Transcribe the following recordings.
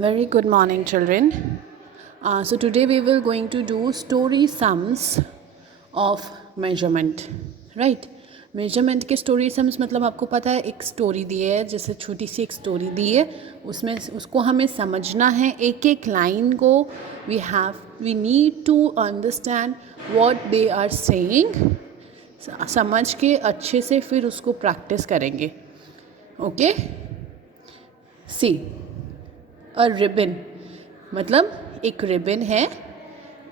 Very good morning, children. So today we will going to do story sums of measurement, right? Measurement के story sums मतलब आपको पता है एक story दी है, जैसे छोटी सी एक स्टोरी दी है, उसमें उसको हमें समझना है, एक एक लाइन को we need to understand what they are saying, समझ के अच्छे से फिर उसको प्रैक्टिस करेंगे. ओके, सी अ रिबन मतलब एक रिबन है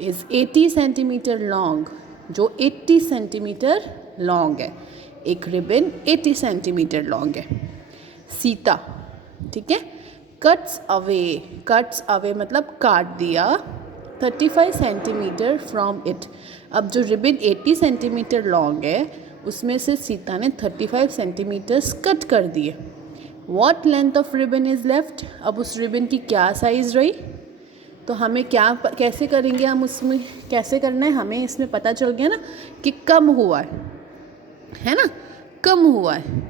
इज़ 80 सेंटीमीटर लॉन्ग, जो 80 सेंटीमीटर लॉन्ग है. एक रिबन 80 सेंटीमीटर लॉन्ग है. सीता, ठीक है. कट्स अवे मतलब काट दिया 35 सेंटीमीटर फ्रॉम इट. अब जो रिबन 80 सेंटीमीटर लॉन्ग है उसमें से सीता ने 35 सेंटीमीटर्स कट कर दिए. What length of ribbon is left. अब उस रिबन की क्या साइज़ रही, तो हमें कैसे करेंगे, हम उसमें कैसे करना है, हमें इसमें पता चल गया ना कि कम हुआ है ना, कम हुआ है.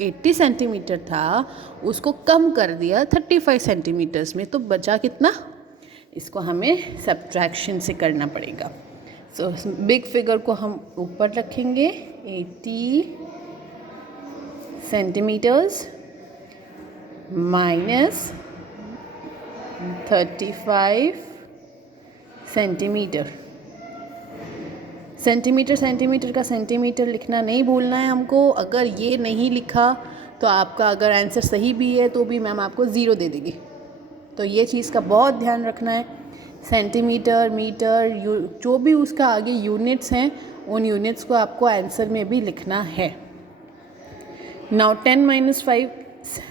80 सेंटीमीटर था, उसको कम कर दिया 35 सेंटीमीटर्स में, तो बचा कितना, इसको हमें सब्ट्रैक्शन से करना पड़ेगा. सो बिग फिगर को हम ऊपर रखेंगे, 80 सेंटीमीटर्स माइनस 35 सेंटीमीटर. सेंटीमीटर का सेंटीमीटर लिखना नहीं भूलना है हमको. अगर ये नहीं लिखा तो आपका अगर आंसर सही भी है तो भी मैम आपको 0 दे देगी. तो ये चीज़ का बहुत ध्यान रखना है. सेंटीमीटर, मीटर, जो भी उसका आगे यूनिट्स हैं, उन यूनिट्स को आपको आंसर में भी लिखना है. नाउ 10 - 5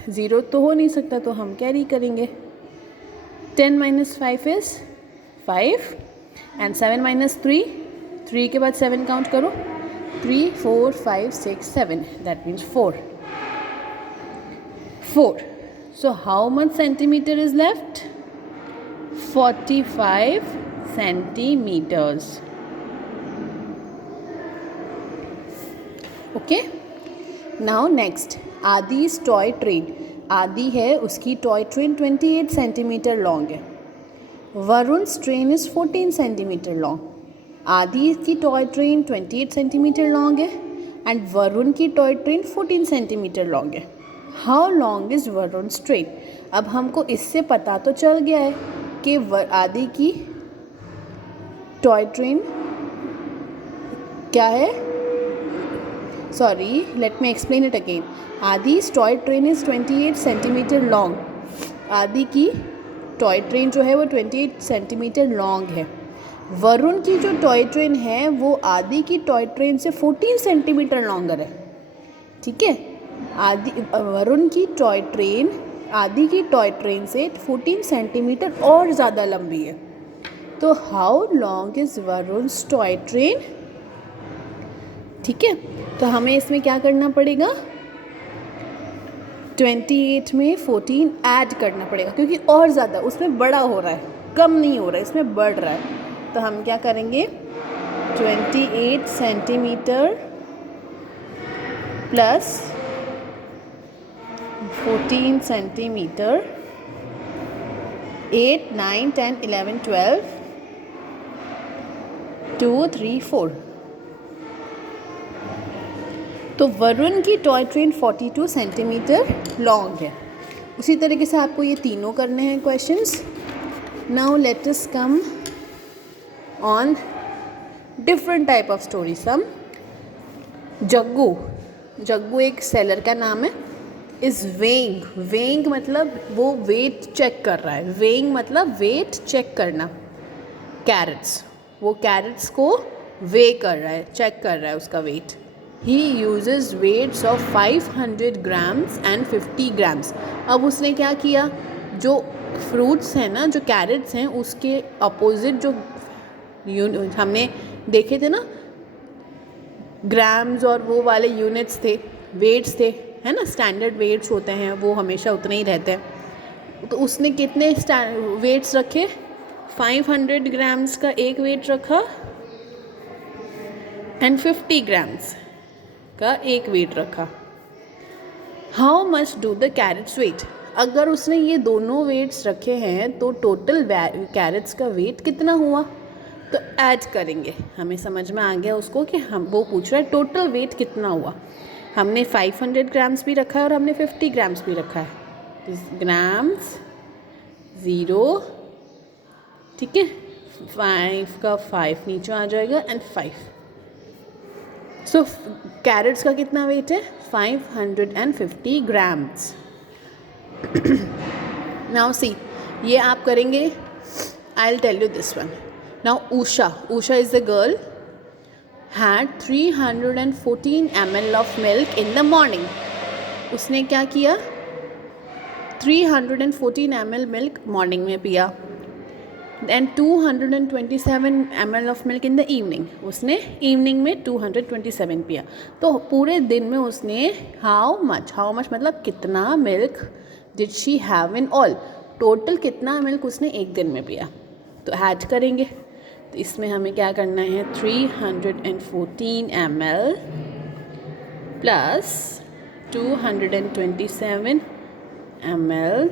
0 तो हो नहीं सकता, तो हम कैरी करेंगे. 10 - 5 इज़ 5 एंड 7 - 3, 3 के बाद 7 काउंट करो, 3 4 5 6 7, that means 4. So how much centimetre is left, 45 centimetres. Okay, now next, Aadi's toy train. Aadi है, उसकी टॉय ट्रेन 28 सेंटीमीटर लॉन्ग है. Varun's train is 14 centimetre long. Aadi की टॉय ट्रेन 28 सेंटीमीटर लॉन्ग है एंड वरुण की टॉय ट्रेन 14 सेंटीमीटर लॉन्ग है. How long is Varun's train. अब हमको इससे पता तो चल गया है कि आदि की टॉय ट्रेन क्या है. Sorry, let me explain it again. Aadi's toy train is 28 centimetre long. Aadi की टॉय ट्रेन जो है वो 28 सेंटीमीटर लॉन्ग है. वरुण की जो टॉय ट्रेन है वो आदि की टॉय ट्रेन से 14 सेंटीमीटर लॉन्गर है. ठीक है, वरुण की टॉय ट्रेन आदि की टॉय ट्रेन से 14 सेंटीमीटर और ज़्यादा लंबी है. तो how long is Varun's toy train. ठीक है, तो हमें इसमें क्या करना पड़ेगा, 28 में 14 ऐड करना पड़ेगा, क्योंकि और ज़्यादा उसमें बड़ा हो रहा है, कम नहीं हो रहा है, इसमें बढ़ रहा है. तो हम क्या करेंगे, 28 सेंटीमीटर प्लस 14 सेंटीमीटर, 8 9 10 11 12 2 3 4. तो वरुण की टॉय ट्रेन 42 सेंटीमीटर लॉन्ग है. उसी तरीके से आपको ये तीनों करने हैं questions. Now let us come on different type of story sum. Jaggu एक सेलर का नाम है. इज़ वेइंग मतलब वो वेट चेक कर रहा है. वेइंग मतलब वेट चेक करना. कैरेट्स, वो कैरेट्स को वे कर रहा है, चेक कर रहा है उसका wait. He uses weights of 500 grams and 50 grams. अब उसने क्या किया, जो फ्रूट्स हैं ना, जो कैरेट्स हैं, उसके अपोजिट जो हमने देखे थे ना, ग्राम्स और वो वाले यूनिट्स थे, वेट्स थे, है ना, स्टैंडर्ड वेट्स होते हैं, वो हमेशा उतने ही रहते हैं. तो उसने कितने वेट्स रखे, 500 ग्राम्स का एक वेट रखा एंड 50 ग्राम्स का एक वेट रखा. How much do the carats weight. अगर उसने ये दोनों वेट्स रखे हैं तो टोटल कैरेट्स का वेट कितना हुआ, तो ऐड करेंगे। हमें समझ में आ गया उसको कि हम वो पूछ रहा है टोटल वेट कितना हुआ। हमने 500 ग्राम्स भी रखा है और हमने 50 ग्राम्स भी रखा है। ग्राम्स 0, ठीक है, 5 का 5 नीचे आ जाएगा एंड 5। सो कैरेट्स का कितना वेट है, 550 ग्राम्स। नाउ सी, ये आप करेंगे, I will tell you this one. Now Usha is the girl had 314 ml of milk in the morning. उसने क्या किया, 314 ml मिल्क मॉर्निंग में पिया। Then 227 ml of milk in the evening. उसने इवनिंग में 227 पिया। तो पूरे दिन में उसने हाउ मच मतलब कितना milk did she have in all, total कितना मिल्क उसने एक दिन में पिया। तो ऐड करेंगे, तो इसमें हमें क्या करना है, 314 ml प्लस 227 ml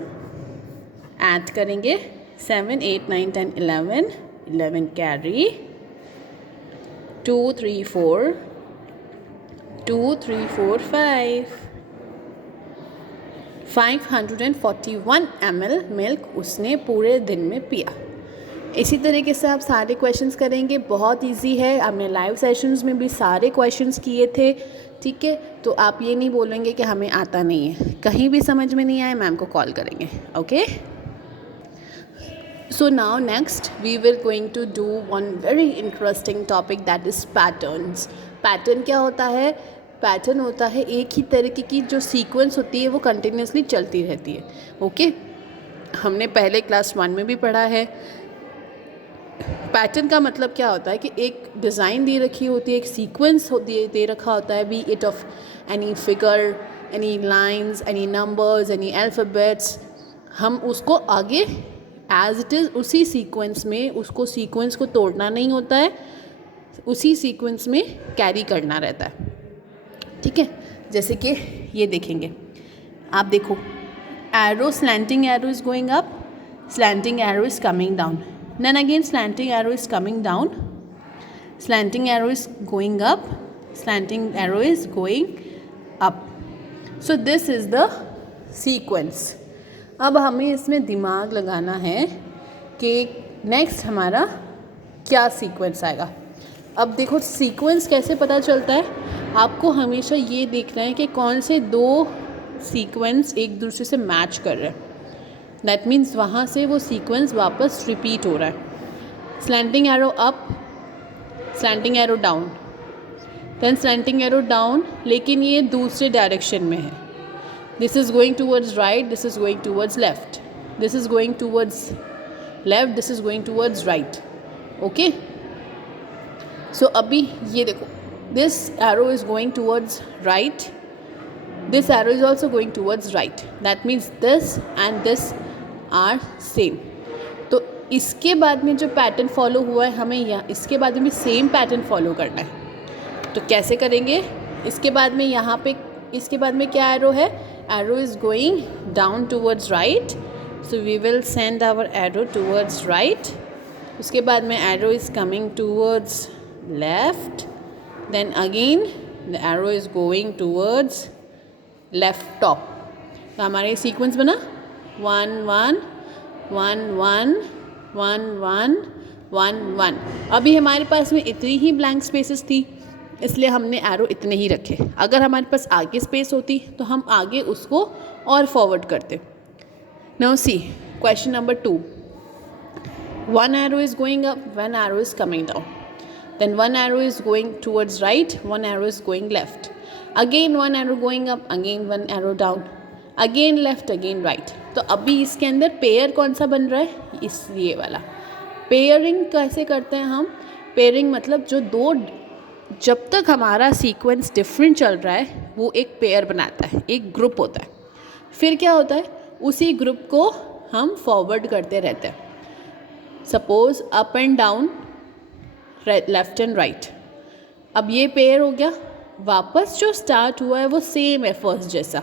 ऐड करेंगे, 7, 8, 9, 10, 11 कैरी, 2, 3, 4, 541 ml मिल्क उसने पूरे दिन में पिया। इसी तरीके से आप सारे क्वेश्चंस करेंगे, बहुत इजी है। हमने लाइव सेशंस में भी सारे क्वेश्चंस किए थे, ठीक है। तो आप ये नहीं बोलेंगे कि हमें आता नहीं है, कहीं भी समझ में नहीं आए मैम को कॉल करेंगे, okay. So now next we will going to do one very interesting topic, that is patterns. Pattern क्या होता है, पैटर्न होता है एक ही तरीके की जो सीक्वेंस होती है वो कंटिन्यूसली चलती रहती है, ओके। हमने पहले क्लास 1 में भी पढ़ा है। पैटर्न का मतलब क्या होता है कि एक डिज़ाइन दे रखी होती है, एक सीक्वेंस दे रखा होता है, B it of any figure, any lines, any numbers, any alphabets. हम उसको आगे एज इट इज़ उसी सीक्वेंस में, उसको सीक्वेंस को तोड़ना नहीं होता है, उसी सीक्वेंस में कैरी करना रहता है, ठीक है। जैसे कि ये देखेंगे, आप देखो, arrow, slanting arrow is going up, slanting arrow is coming down, then again slanting arrow is coming down, slanting arrow is going up, slanting arrow is going up. So this is the sequence. अब हमें इसमें दिमाग लगाना है कि next हमारा क्या sequence आएगा। अब देखो सीक्वेंस कैसे पता चलता है, आपको हमेशा ये देखना है कि कौन से दो सीक्वेंस एक दूसरे से मैच कर रहे हैं। दैट मीन्स वहाँ से वो सीक्वेंस वापस रिपीट हो रहा है। Slanting arrow up, slanting arrow down, then slanting arrow down, लेकिन ये दूसरे डायरेक्शन में है। This is going towards right, this is going towards left, this is going towards left, this is going towards right, okay. So अभी ये देखो, this arrow is going towards right, this arrow is also going towards right, that means this and this are same। तो इसके बाद में जो pattern follow हुआ है हमें यहाँ इसके बाद में भी सेम पैटर्न फॉलो करना है। तो कैसे करेंगे, इसके बाद में यहाँ पे इसके बाद में क्या एरो है, arrow is going down towards right, so we will send our arrow towards right. उसके बाद में arrow is coming towards left, then again the arrow is going towards left top. तो हमारा सीक्वेंस बना 1 1 1 1 1 1 1 1। अभी हमारे पास में इतनी ही ब्लैंक स्पेसेस थी, इसलिए हमने एरो इतने ही रखे। अगर हमारे पास आगे स्पेस होती तो हम आगे उसको और फॉरवर्ड करते। Now see question number 2, 1 arrow is going up, 1 arrow is coming down, then 1 arrow is going towards right, 1 arrow is going left, again 1 arrow going up, again 1 arrow down, again left, again right। तो अभी इसके अंदर pair कौन सा बन रहा है, इस ये वाला। पेयरिंग कैसे करते हैं हम, पेयरिंग मतलब जो दो, जब तक हमारा सीक्वेंस डिफरेंट चल रहा है वो एक पेयर बनाता है, एक ग्रुप होता है। फिर क्या होता है, उसी ग्रुप को हम फॉरवर्ड करते रहते हैं। Suppose up and down, left and right. अब ये पेयर हो गया, वापस जो स्टार्ट हुआ है वो सेम है फर्स्ट जैसा,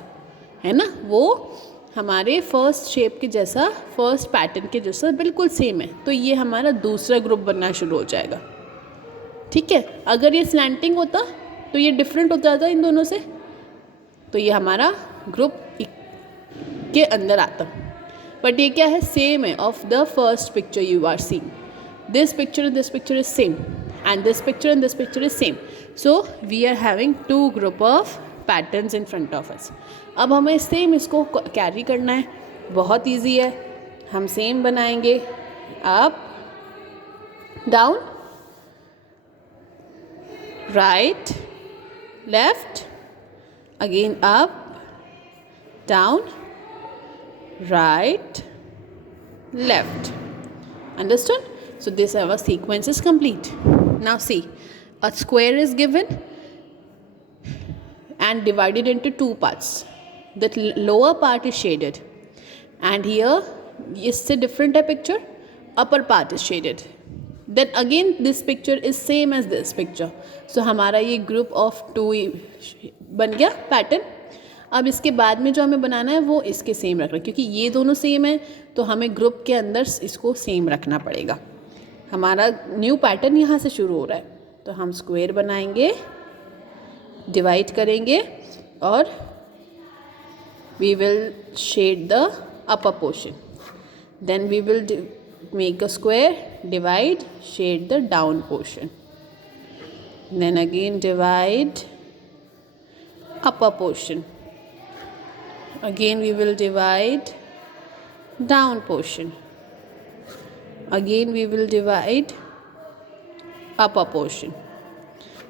है ना, वो हमारे फर्स्ट शेप के जैसा, फर्स्ट पैटर्न के जैसा बिल्कुल सेम है, तो ये हमारा दूसरा ग्रुप बनना शुरू हो जाएगा। ठीक है, अगर ये स्लैंटिंग होता तो ये डिफरेंट हो जाता इन दोनों से, तो ये हमारा ग्रुप के अंदर आता। बट ये क्या है, सेम है of the first picture you are seeing. This picture and this picture is same, and this picture and this picture is same. So we are having two group of patterns in front of us. अब हमें same इसको carry करना है, बहुत easy है। हम same बनाएंगे, up down right left, again up down right left. Understood? So this our sequence is complete. Now see, a square is given and divided into two parts. The lower part is shaded, and here is a different picture, upper part is shaded. Then again this picture is same as this picture. So हमारा ये group of two बन गया pattern. अब इसके बाद में जो हमें बनाना है वो इसके सेम रखना है, क्योंकि ये दोनों सेम है तो हमें ग्रुप के अंदर इसको सेम रखना पड़ेगा। हमारा न्यू पैटर्न यहाँ से शुरू हो रहा है, तो हम स्क्वायर बनाएंगे, डिवाइड करेंगे और we will shade the upper portion, then we will make a square, divide, shade the down portion, then again divide upper portion, again we will divide down portion, again we will divide upper portion.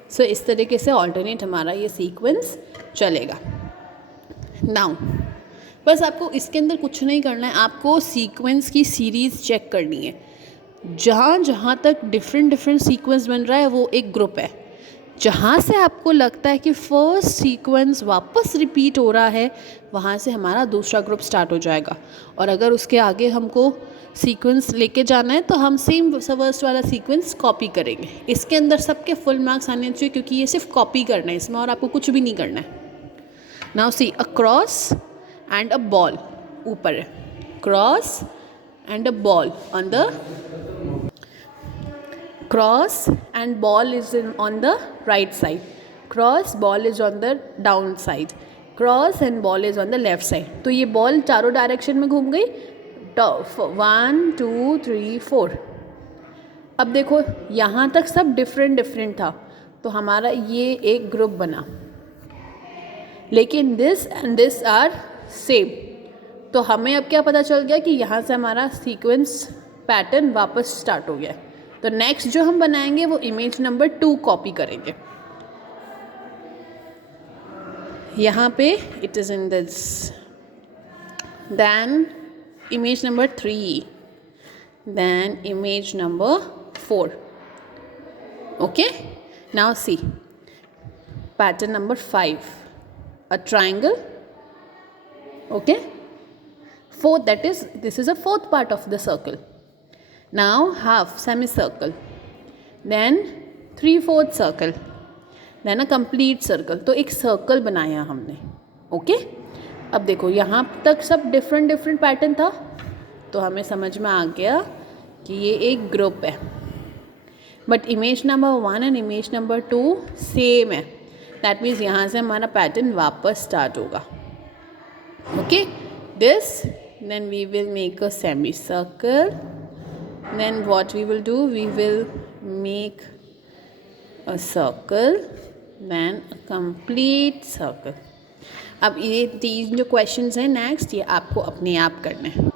So इस तरीके से alternate हमारा ये sequence चलेगा। Now बस आपको इसके अंदर कुछ नहीं करना है, आपको sequence की सीरीज़ चेक करनी है। जहाँ जहाँ तक डिफरेंट सीक्वेंस बन रहा है वो एक ग्रुप है। जहाँ से आपको लगता है कि फर्स्ट सीक्वेंस वापस रिपीट हो रहा है, वहाँ से हमारा दूसरा ग्रुप स्टार्ट हो जाएगा। और अगर उसके आगे हमको सीक्वेंस लेके जाना है तो हम सेम फर्स्ट वाला सीक्वेंस कॉपी करेंगे। इसके अंदर सबके फुल मार्क्स आने चाहिए, क्योंकि ये सिर्फ कॉपी करना है इसमें, और आपको कुछ भी नहीं करना है। Now see, a cross and a ball ऊपर है, cross and a ball on the cross and ball is on the right side, cross ball is on the down side, cross and ball is on the left side. तो ये ball चारों direction में घूम गई, 1 2 3 4। अब देखो यहाँ तक सब डिफरेंट था, तो हमारा ये एक ग्रुप बना, लेकिन this and this are same. तो हमें अब क्या पता चल गया कि यहाँ से हमारा सीक्वेंस पैटर्न वापस स्टार्ट हो गया है। तो नेक्स्ट जो हम बनाएंगे वो इमेज नंबर 2 कॉपी करेंगे। यहाँ पे it is in this, then image number 3, then image number 4। Okay, now see pattern number 5, a triangle. Okay, fourth, that is this is a fourth part of the circle. Now half semicircle, then 3/4 circle, then a complete circle. तो एक circle बनाया हमने। Okay, अब देखो यहाँ तक सब different pattern था, तो हमें समझ में आ गया कि ये एक ग्रुप है। But image number 1 and image number 2 same है, दैट मीन्स यहाँ से हमारा पैटर्न वापस स्टार्ट होगा। Okay, this, then we will make a semicircle. Then what we will do, we will make a circle, then a complete circle. अब ये 3 जो questions हैं नेक्स्ट, ये आपको अपने आप करने हैं।